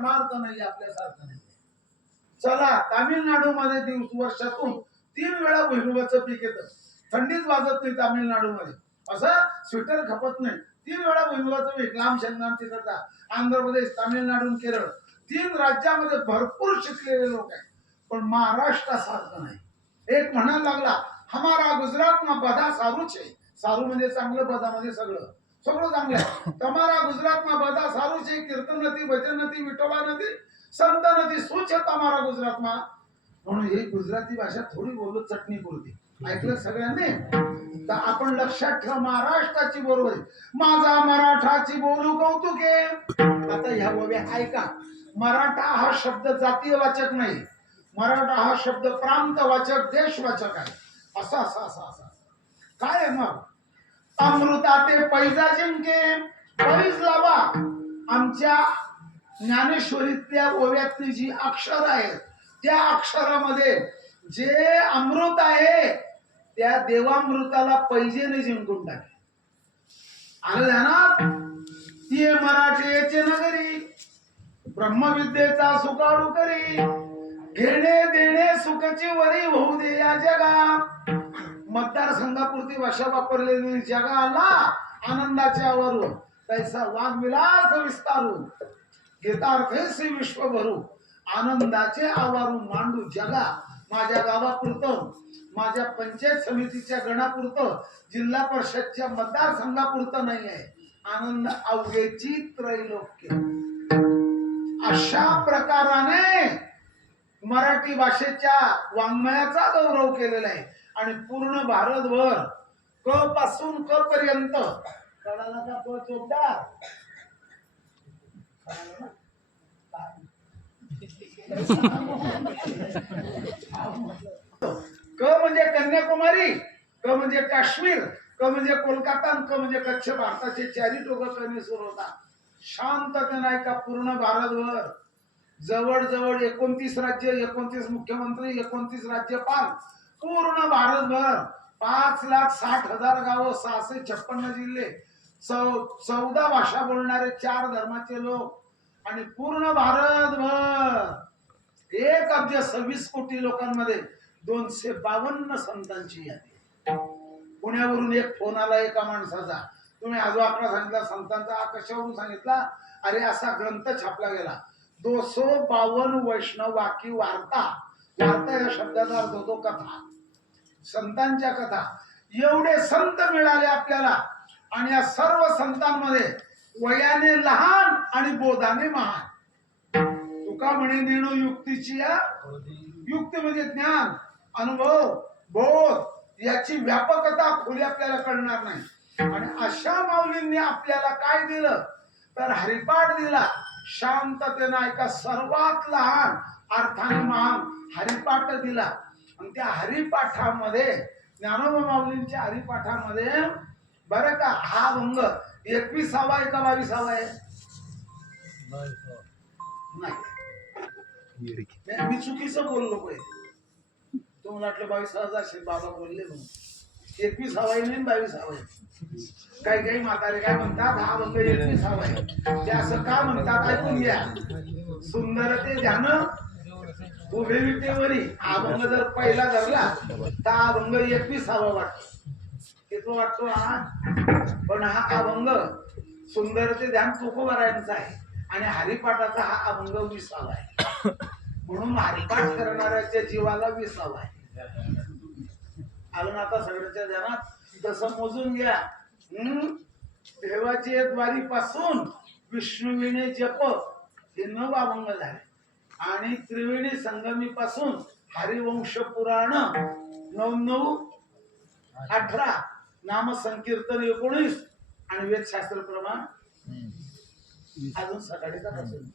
परमार्थ नाही आपल्यासारखं नाही. चला तामिळनाडू मध्ये वर्षातून 3 वेळा भुईमुगाचं पीक येतं. थंडीच वाजत नाही तामिळनाडू मध्ये, असं स्वेटर खपत नाही. 3 वेळा भुईमुगाचं पीक लांब शेंगांची करता. आंध्र प्रदेश, तामिळनाडू, केरळ 3 राज्यामध्ये भरपूर शिकलेले लोक आहेत. पण महाराष्ट्रासारखं नाही. एक म्हणायला लागला, हमारा गुजरात में बधा सारू छे. सारू म्हणजे चांगलं, बधामध्ये सगळं सगळं चांगलं आहे. तमारा गुजरात में बधा सारू छे. कीर्तन नदी, भजन नदी, विठोबा नदी, संत नदी सूच तमारा गुजरात मा. म्हणून ही गुजराती भाषा थोडी बोलू चटणी पुरती. ऐकलं सगळ्यांनी? तर आपण लक्षात ठेवा, महाराष्ट्राची बरोबर आहे. माझा मराठाची बोलू कौतुके. आता ह्या ओव्या ऐका. मराठा हा शब्द जातीयवाचक नाही. मराठा हा शब्द प्रांतवाचक, देशवाचक आहे. असा असा असा असा काय आहे मग? अमृताते पैजा जिंके. पैज लावा. आमच्या ज्ञानेश्वरीतल्या ओव्यातली जी अक्षर आहेत, त्या अक्षरामध्ये जे अमृत आहे, त्या देवामृताला पैजेने जिंकून टाके. आलं ध्यानात? ये मराठीचे नगरी, ब्रह्मविद्येचा सुकाळू करी. घेणे देणे सुखची वरी होऊ दे या जगा. मतदारसंघापुरती भाषा वापरलेली जगाला आनंदाच्या वरून तैसा वाग्विलास विस्तारून गीतार्थेसी विश्व भरू. आनंदाचे आवारून मांडू जगा. माझ्या गावापुरतं, माझ्या पंचायत समितीच्या गणापुरतं, जिल्हा परिषदच्या मतदारसंघापुरतं नाही आहे. आनंद अवघेची त्रैलोक्य. अशा प्रकाराने मराठी भाषेच्या वाङ्मयाचा गौरव केलेला आहे. आणि पूर्ण भारतभर क पासून क पर्यंत, कळाला का? क चोपदार, क म्हणजे कन्याकुमारी, क म्हणजे काश्मीर, क म्हणजे कोलकाता, क म्हणजे कच्छ. भारताचे 4 टोक कमी सुरू होता. शांतता नाही का? पूर्ण भारतभर जवळजवळ 29 राज्य, 29 मुख्यमंत्री, 29 राज्यपाल, पूर्ण भारतभर 5,60,000 गावं, 656 जिल्हे, 14 भाषा बोलणारे 4 धर्माचे लोक, आणि पूर्ण भारतभर 1,26 कोटी लोकांमध्ये 252 संतांची यादी. पुण्यावरून एक फोन आला एका माणसाचा, तुम्ही आज आकडा सांगितला संतांचा, कशावरून सांगितला? अरे असा ग्रंथ छापला गेला, 252 वैष्णव वाकी वार्ता. वार्ता या शब्दाचा अर्थ होतो कथा, संतांच्या कथा. एवढे संत मिळाले आपल्याला, आणि या सर्व संतांमध्ये वयाने लहान आणि बोधाने महान. तुका म्हणे नेणू युक्तीची या. युक्ती म्हणजे ज्ञान, अनुभव, बोध, याची व्यापकता खोली आपल्याला कळणार नाही. आणि अशा माऊलींनी आपल्याला काय दिलं तर हरिपाठ दिला. शांततेने ऐका. सर्वात लहान अर्थाने महान हरिपाठ दिला. आणि त्या हरिपाठामध्ये, ज्ञानोबा माऊलींच्या हरिपाठामध्ये बरं का, हा अभंग 21वा आहे का 22वा आहे? नाही, मी चुकीचं बोललो पाहिजे. तुम्हाला वाटलं 22,000 बाबा बोलले म्हणून. 21वा आहे नाही 22वा आहे. काही काही म्हातारे काय म्हणतात, हा अभंग 21वा आहे. ते असं का म्हणतात ऐकून घ्या. सुंदर ते ध्यान उभे विटेवरी. अभंग जर पहिला धरला तर अभंग 21वा वाटतो. किती वाटतो हा? पण हा अभंग सुंदर ते ध्यान तुकोबारायांचा आहे, आणि हरिपाठाचा हा अभंग 20वा आहे. म्हणून हरिपाठ करणाऱ्याच्या जीवाला 20वा आहे. आलं ना आता सगळ्याच्या ध्यानात? तसं मोजून घ्या. देवाची द्वारी पासून विष्णुविणे जप हे 9 अभंग झाले, आणि त्रिवेणी संगमी पासून हरिवंश पुराण 9 18, नाम संकीर्तन 19, आणि वेदशास्त्र प्रमाण अजून सकाळीचा पासून.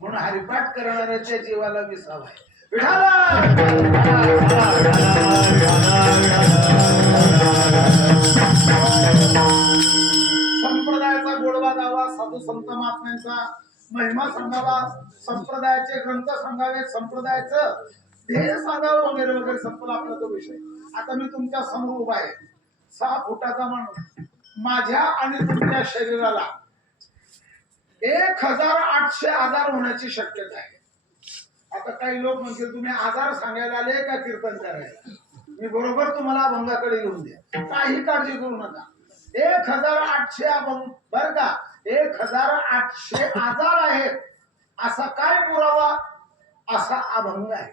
म्हणून हरिपाठ करणाऱ्याच्या जीवाला 20वा आहे. संप्रदायाचा गोडवा दावा, साधू संत महात्म्यांचा महिमा सांगावा, संप्रदायाचे ग्रंथ सांगावेत, संप्रदायाचं ध्येय सांगावं वगैरे वगैरे. संपला आपला तो विषय. आता मी तुमच्या समोर उभा आहे, 6 फुटाचा माणूस. माझ्या आणि तुमच्या शरीराला 1800 आजार होण्याची शक्यता आहे. आता काही लोक म्हणतील तुम्ही आजार सांगायला आले का कीर्तन करायला? मी बरोबर तुम्हाला अभंगाकडे घेऊन द्या, काही काळजी करू नका. 1800 अभंग बर का, 1800 आजार आहेत असा काय पुरावा? असा अभंग आहे.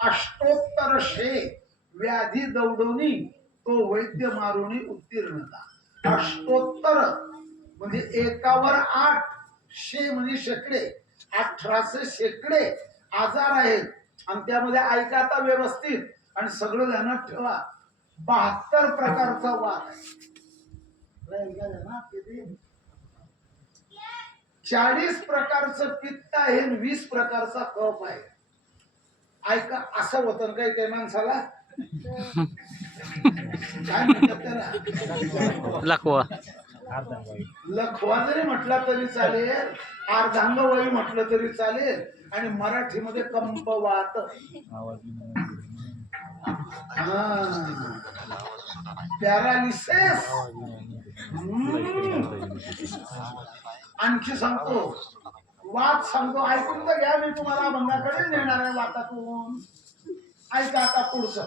अष्टोत्तर शे व्याधी दौडवणी तो वैद्य मारुनी उत्तीर्णता. अष्टोत्तर म्हणजे एकावर 8, शे म्हणजे शेकडे, 1800 शेकडे आजार आहेत. आणि त्यामध्ये ऐका आता व्यवस्थित आणि सगळं ध्यानात ठेवा. 72 प्रकारचा वात आहे. 40 प्रकारचं पित्त आहे, 20 प्रकारचा कफ आहे. ऐका, असं होतं काही काही माणसाला काय म्हणतात त्याला, लखवा लखवा जरी म्हटला तरी चालेल, अर्धांगवायू म्हटलं तरी चालेल, आणि मराठीमध्ये कंपवात. पॅरालिसिस. आणखी सांगतो, वात सांगतो, ऐकून तर घ्या. मी तुम्हाला अभंगाकडे नेणार आहे वातातून. ऐका आता पुढचं.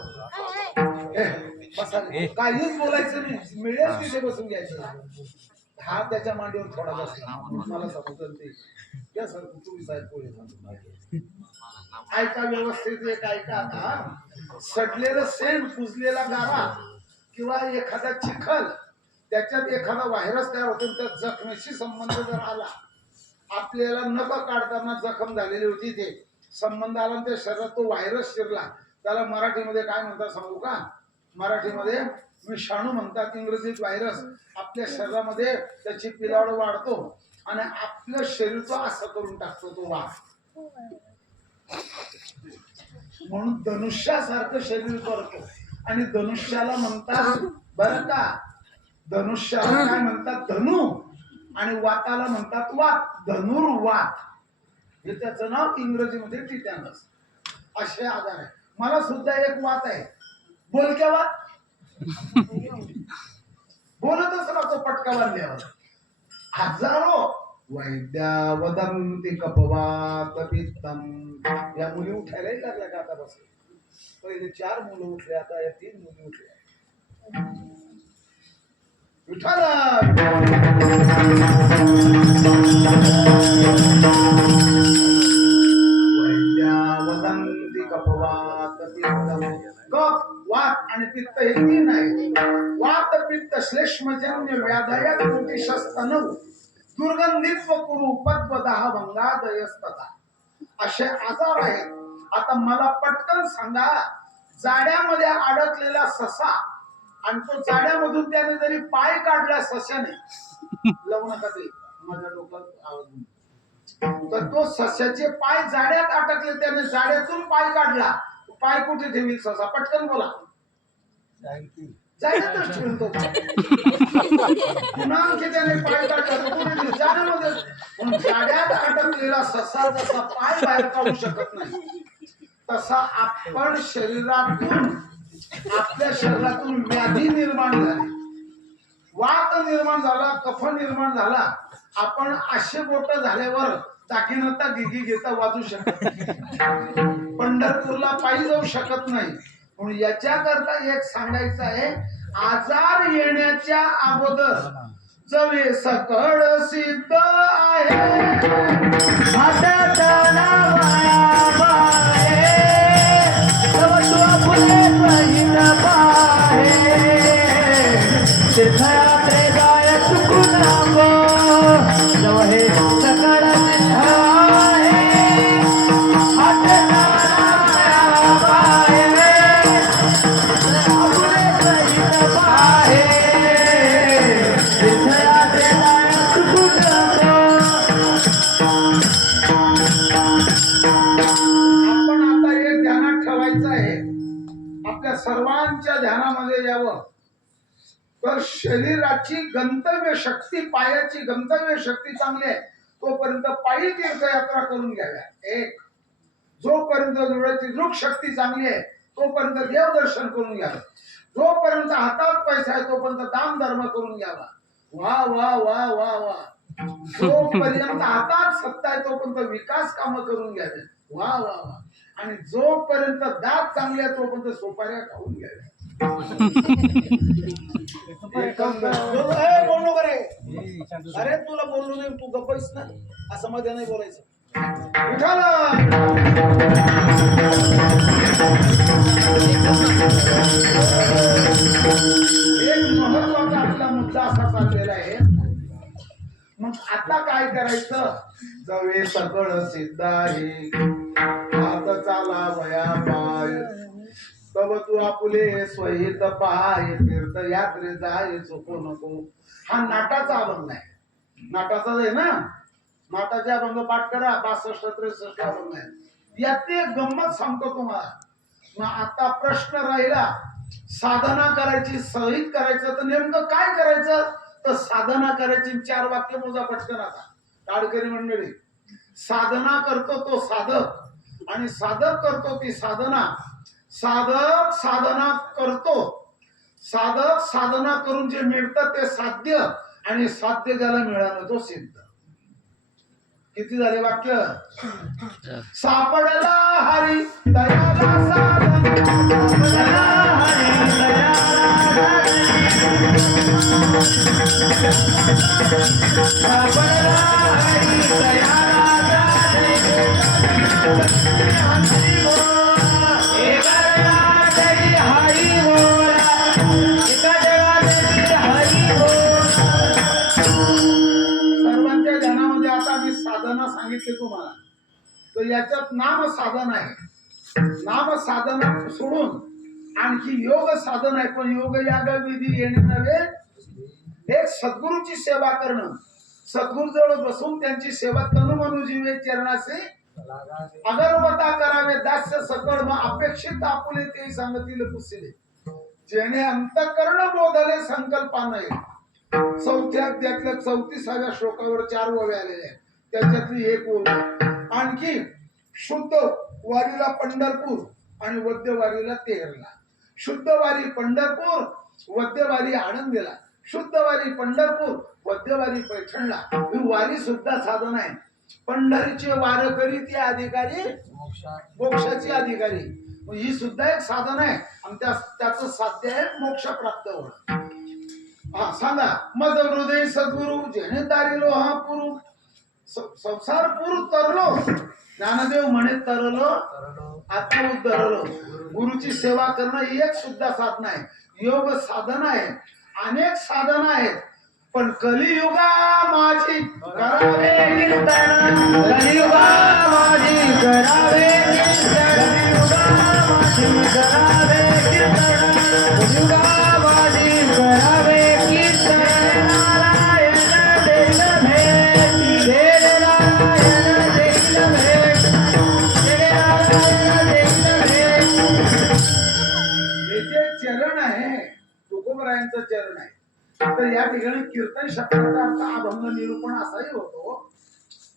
काहीच बोलायचं नाही, मिळेल तिथे बसून घ्यायचं. हा त्याच्या मांडीवर थोडा बसला, मला समजलं ते या सर तुम्ही साहेब पुढे ऐका व्यवस्थित. एक ऐका आता. सडलेलं सेंट, कुजलेला गारा किंवा एखादा चिखल, त्याच्यात एखादा व्हायरस तयार होतो. त्या जखमेशी संबंध जर आला, आपल्याला नख काढताना जखम झालेली होती, ते संबंध आला त्या शरीरात तो व्हायरस शिरला, त्याला मराठीमध्ये काय म्हणतात सांगू का? मराठीमध्ये विषाणू म्हणतात, इंग्रजीत व्हायरस. आपल्या शरीरामध्ये त्याची पिलावड वाढतो आणि आपलं शरीर तो असं करून टाकतो तो वाघ. म्हणून धनुष्यासारखं शरीर करतो. आणि धनुष्याला म्हणतात बरं का, धनुष्याला काय म्हणतात? धनु. आणि वाताला म्हणतात वात, धनुर्वात. हे त्याचं नाव इंग्रजीमध्ये टिटॅनस. असे आजार आहे. मला सुद्धा एक वात आहे, बोलक्या वात. बोलतच राहतो पटका बांधल्यावर. हजारो वैद्या वदंती कपवात पित्तम. या मुली उठायलाही लागल्या का आता? बस पहिले 4 मुलं उठले, आता या 3 मुली उठल्या. वैद्या वदंती कपवात पित्तम. कफ, वात आणि पित्त हे 3 आहेत. वात पित्त श्लेष्मजन्य व्याधया कोटिशस्तनव दुर्गंधित्व कुरु पद्वदह भंगादयस्तता. असे आजार आहेत. आता मला पटकन सांगा, जाड्यामध्ये अडकलेला ससा आणि तो जाड्यामधून त्याने जरी पाय काढला सस्याने, लावू नका ते माझ्या डोक्यात आवाज, तर तो सस्याचे पाय जाड्यात अटकले, त्याने जाड्यातून पाय काढला, पाय कुठे ठेवी ससा? पटकन बोला. जाड्यातच ठेवून तो पुन्हा आणखी त्याने पाय काढला, जाड्यामध्ये. म्हणून जाड्यात अटकलेला ससा जसा पाय बाहेर काढू शकत नाही, तसा आपण शरीरातून, आपल्या शरीरातून व्याधी निर्माण झाली, वात निर्माण झाला, कफ निर्माण झाला. आपण असे बोट झाल्यावर दागिनता गिगी घेता वाजू शकत नाही, पंढरपूरला पायी जाऊ शकत नाही. म्हणून याच्याकरता एक सांगायचं आहे, आजार येण्याच्या अगोदर जवे सकळ सिद्ध आहे, सर्वांच्या ध्यानामध्ये यावं. तर शरीराची गंतव्य शक्ती, पायाची गंतव्य शक्ती चांगली आहे तोपर्यंत पायी तीर्थयात्रा करून घ्याव्या. एक, जोपर्यंत डोळ्याची दृक शक्ती चांगली आहे तोपर्यंत देवदर्शन करून घ्यावं. जोपर्यंत हातात पैसा आहे तोपर्यंत दान धर्म करून घ्यावा. वा वा वा वा वा. जोपर्यंत हातात सत्ता आहे तोपर्यंत विकास कामं करून घ्यावे. वा वा वा. आणि जोपर्यंत दात चांगले आहे तोपर्यंत सोपाऱ्या खाऊन घ्याव्या. बोल नको रे. अरे तुला बोललो नाही तू गप्पच ना, असं मध्ये नाही बोलायचं. एक महत्वाचा आपला मुद्दा असा चाललेला आहे. मग आता काय करायचं? जवे सकळ सिद्ध आहे हात चाला वया पाय तब तू आपुले स्वहित पाय तीर्थ यात्रे जाय चुकू नको. हा नाटाचा अभंग आहे. नाटाचाच आहे ना. नाटाचे अभंग पाठ करा. 65-63 अभंग आहे. यात एक गंमत सांगतो तुम्हाला. मग आता प्रश्न राहिला साधना करायची सहित करायचं तर नेमकं काय करायचं? तर साधना करायची. 4 वाक्य मोजा पटकन आता. टाळकरी मंडळी, साधना करतो तो साधक आणि साधक करतो ती साधना. साधक साधना करतो. साधक साधना करून जे मिळतं ते साध्य आणि साध्य ज्याला मिळालं तो सिद्ध. किती झाले वाक्य? सापडला हरी दयाला साधन सापडला हरी दयाला सापडला हरी दयाला सर्वांच्या ध्यानामध्ये आता मी साधना सांगितली तुम्हाला. तर याच्यात नाम साधन आहे. नाम साधना सोडून आणखी योग साधन आहे. पण योग याग विधी येणे नव्हे. एक सद्गुरूची सेवा करणं. सद्गुरूजवळ बसून त्यांची सेवा तनु मनु जीवे चरणासे अगरबता करावे दास्य सकळ मग अपेक्षित आपुले ते सांगतील पुसिले जेणे अंतःकरण बोधले संकल्पाने. 4थ्या अध्यायातल्या 34व्या श्लोकावर 4 ओव्या आलेल्या आहेत. त्याच्यातली एक ओळ आणखी शुद्ध वारीला पंढरपूर आणि वद्यवारीला तेरला. शुद्ध वारी पंढरपूर, वद्यवारी आळंदीला. शुद्ध वारी पंढरपूर, वद्यवारी पैठणला. ही वारी सुद्धा साधन आहे. पंढरीचे वारकरी ते अधिकारी मोक्षाचे अधिकारी. ही सुद्धा एक साधन आहे आणि त्याचं साध्य आहे मोक्ष प्राप्त होणं. हा सांगा. मद हृदय सद्गुरु जेणे तारिलो हा पुरु संसार पुरु तरलो. ज्ञानदेव म्हणे तरलो आत्म उद्धरलो. गुरुची सेवा करणं ही एक सुद्धा साधन आहे. योग साधन आहे. अनेक साधन आहेत. पण कलियुगा माझी करावे कीर्तन. कलियुगा माझी करावे कीर्तन. कलियुगा माझी करावे कीर्तन. नारायण देईल भेट. देव नारायण देईल भेट. देव नारायण देईल भेट. हे जे चरण आहे तुकोबरायांचं चरण आहे. तर या ठिकाणी कीर्तन शब्दाचा अर्थ अभंग निरूपण असाही होतो.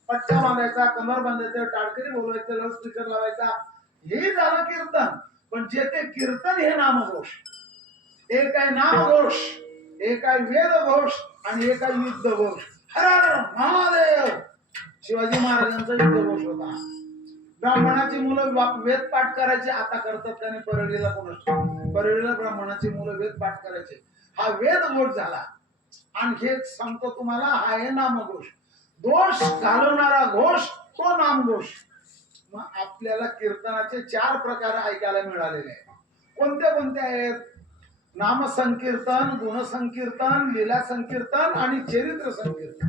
पट्टा बांधायचा, कमर बांधायचं, टाळकरी बोलवायचं, लाऊड स्पीकर लावायचा, हे झालं कीर्तन. पण जे ते कीर्तन हे नामघोष. एक आहे नामघोष, एक आहे वेदघोष आणि एक आहे युद्धघोष. हर हर महादेव. शिवाजी महाराजांचा युद्धघोष होता. ब्राह्मणाची मुलं वेद पाठ करायचे. आता करतात त्याने परळीला कोण परळीला ब्राह्मणाची मुलं वेद पाठ करायचे. हा वेद घोष झाला. आणखी एक सांगतो तुम्हाला. हा आहे नामघोष. दोष घालवणारा घोष तो नामघोष. मग आपल्याला कीर्तनाचे 4 प्रकार ऐकायला मिळालेले आहेत. कोणते कोणते आहेत? नाम संकीर्तन, गुण संकीर्तन, लीला संकीर्तन आणि चरित्र संकीर्तन.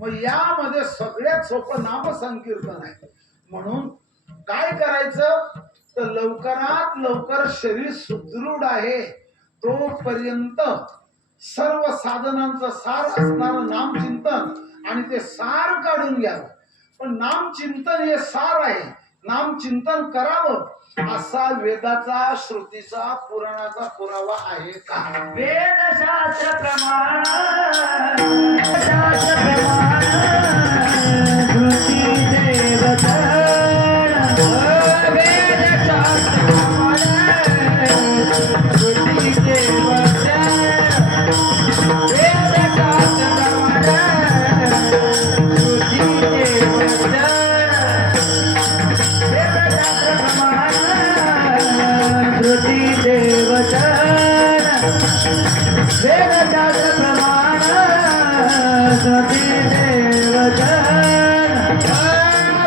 मग यामध्ये सगळ्यात सोपं नाम संकीर्तन आहे. म्हणून काय करायचं? तर लवकरात लवकर शरीर सुदृढ आहे तोपर्यंत सर्व साधनांचं सार असणारं नामचिंतन आणि ते सार काढून घ्यावं. पण नामचिंतन हे सार आहे. नामचिंतन करावं असा वेदाचा, श्रुतीचा, पुराणाचा पुरावा आहे का? वेदशास्त्र प्रमाण वेद जात प्रमाण सती देवजन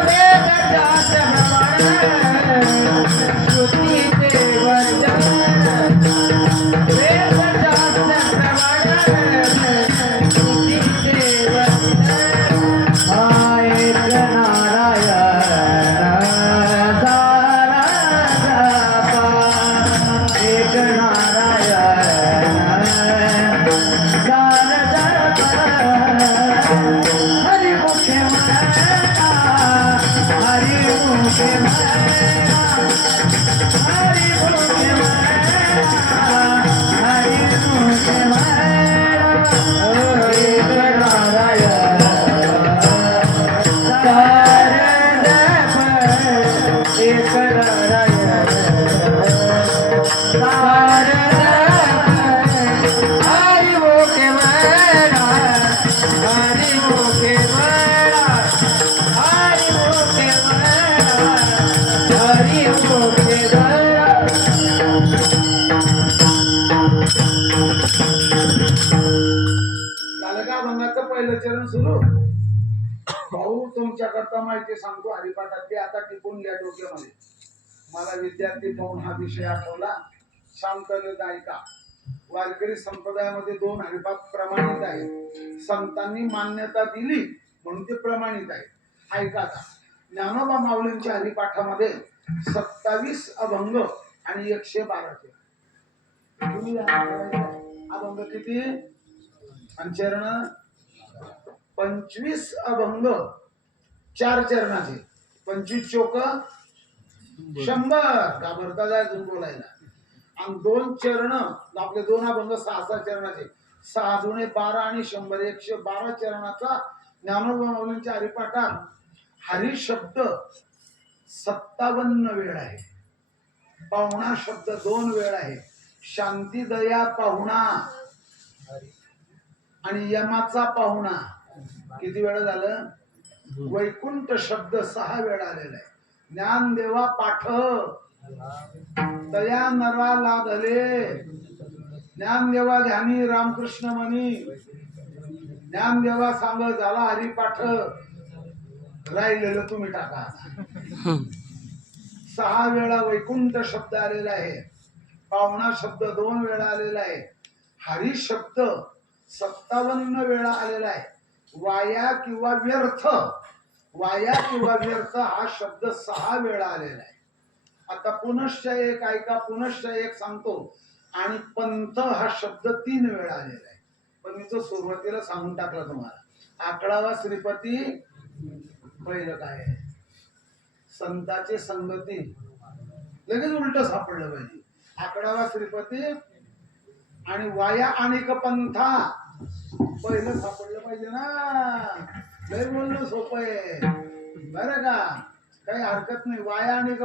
वेद जात प्रमाण श्रुती देवजन वेद जात प्रमाण श्रुती देवजन एक नारायण सारा जपा एक नारायण सारा जपा हरि मुखे मना हरि मुखे मना हरि मुखे मना हरि मुखे मना एक नारायण एक नारायण हरि मुखे मना हरि मुखे मना हरि मुखे मना हरि मुखे मना झालं का अभंगाचं पहिलं चरण सुरू. भाऊ तुमच्याकरता माहिती सांगतो हरिपाठातली, आता टिकून घ्या डोक्यामध्ये. मला विद्यार्थी पाहून हा विषय आठवला. शांततेत ऐका. वारकरी संप्रदायामध्ये 2 हरिपाठ प्रमाणित आहेत. संतांनी मान्यता दिली म्हणून ते प्रमाणित आहे. ऐका आता. ज्ञानोबा माऊलींच्या हरिपाठामध्ये 27 अभंग आणि 112 अभंग किती आणि चरण 25 अभंग 4 चरणाचे 25 चोक 100 घाबरता जायचं बोलायला. आणि 2 चरण आपले 2 अभंग 6 चरणाचे 6 दुणे 12 आणि 100 112 चरणाचा ज्ञानोबा माऊलींच्या हरिपाठात हरी शब्द 57 वेळ आहे. पाहुणा शब्द 2 वेळ आहे. शांती दया पाहुणा आणि यमाचा पाहुणा किती वेळ झालं. वैकुंठ शब्द 6 वेळ आलेला आहे. ज्ञानदेवा पाठ दया नरा लादले ज्ञानदेवा ध्यानी रामकृष्ण मनी ज्ञानदेवा सांग झाला हरिपाठ राहिलेलं तुम्ही टाका. 6 वेळा वैकुंठ शब्द आलेला आहे. पाहुणा शब्द 2 वेळा आलेला आहे. हरी शब्द 57 वेळा आलेला आहे. वाया किंवा व्यर्थ हा शब्द 6 वेळा आलेला आहे. आता पुनश्च एक ऐका. पुनश्च एक सांगतो. आणि पंथ हा शब्द 3 वेळा आलेला आहे. पण मी तो सुरुवातीला सांगून टाकला तुम्हाला. 11वा श्रीपती पहिलं काय आहे. संताचे संगती लगेच उलट सापडलं पाहिजे. 11वा श्रीपती आणि वाया अनेक पंथा पहिलं सापडलं पाहिजे ना. लय बोलणं सोपं आहे बरं का. काही हरकत नाही. वाया अनेक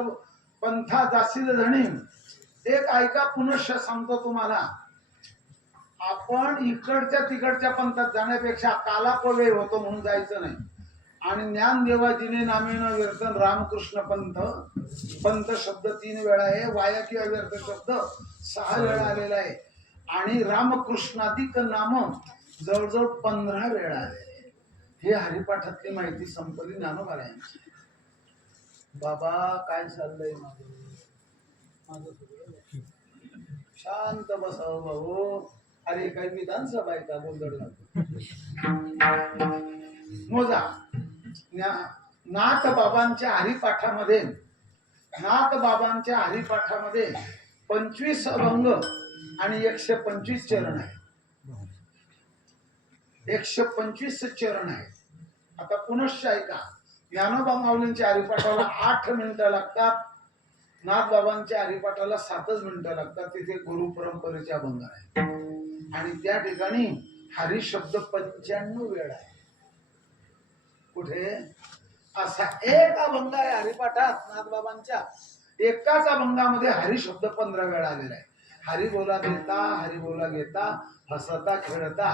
पंथा जाशील धणी. एक ऐका. पुनश्च सांगतो तुम्हाला. आपण इकडच्या तिकडच्या पंथात जाण्यापेक्षा काला कोवे होतो म्हणून जायचं नाही. आणि ज्ञानदेवाजीने नामेन कीर्तन रामकृष्ण पंथ शब्द 3 वेळा आहे. वाया किंवा व्यर्थ शब्द 6 वेळा आलेला आहे. आणि रामकृष्णाधिक नाम जवळजवळ 15 वेळा आलेले. हे हरिपाठातली माहिती संपली ज्ञानोबा यांची. बाबा काय चाललंय माझं शांत बसावं भाऊ. अरे काही विधानसभा आहे का गोंधळ घालतो. मोजा. नाथ बाबांच्या हरिपाठामध्ये 25 अभंग आणि 125 चरण आहे. 125 चरण आहे. आता पुनश्च ऐका. ज्ञानोबा माऊलींच्या हरिपाठाला 8 मिनिटं लागतात. नाथबाबांच्या हरिपाठाला 7च मिनिटं लागतात. तिथे गुरु परंपरेचे अभंग आहे. आणि त्या ठिकाणी हरी शब्द 95 वेळ आहे. कुठे असा एक अभंग आहे हरिपाठात नाथबाबांच्या. एकाच अभंगामध्ये हरी शब्द 15 वेळा आलेला आहे. हरी बोला देता हरी बोला घेता हसता खेळता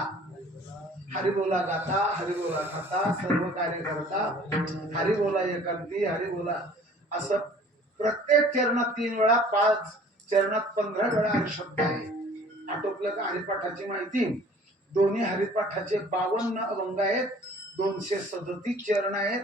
हरी बोला गाता हरी बोला खाता सर्व कार्य करता हरी बोला एकांती हरी बोला. असं प्रत्येक चरणात 3 वेळा 5 चरणात 15 वेळा हरी शब्द आहे. आटोपलं का हरिपाठाची माहिती. दोन्ही हरिपाठाचे 52 अभंग आहेत, 237 चरण आहेत.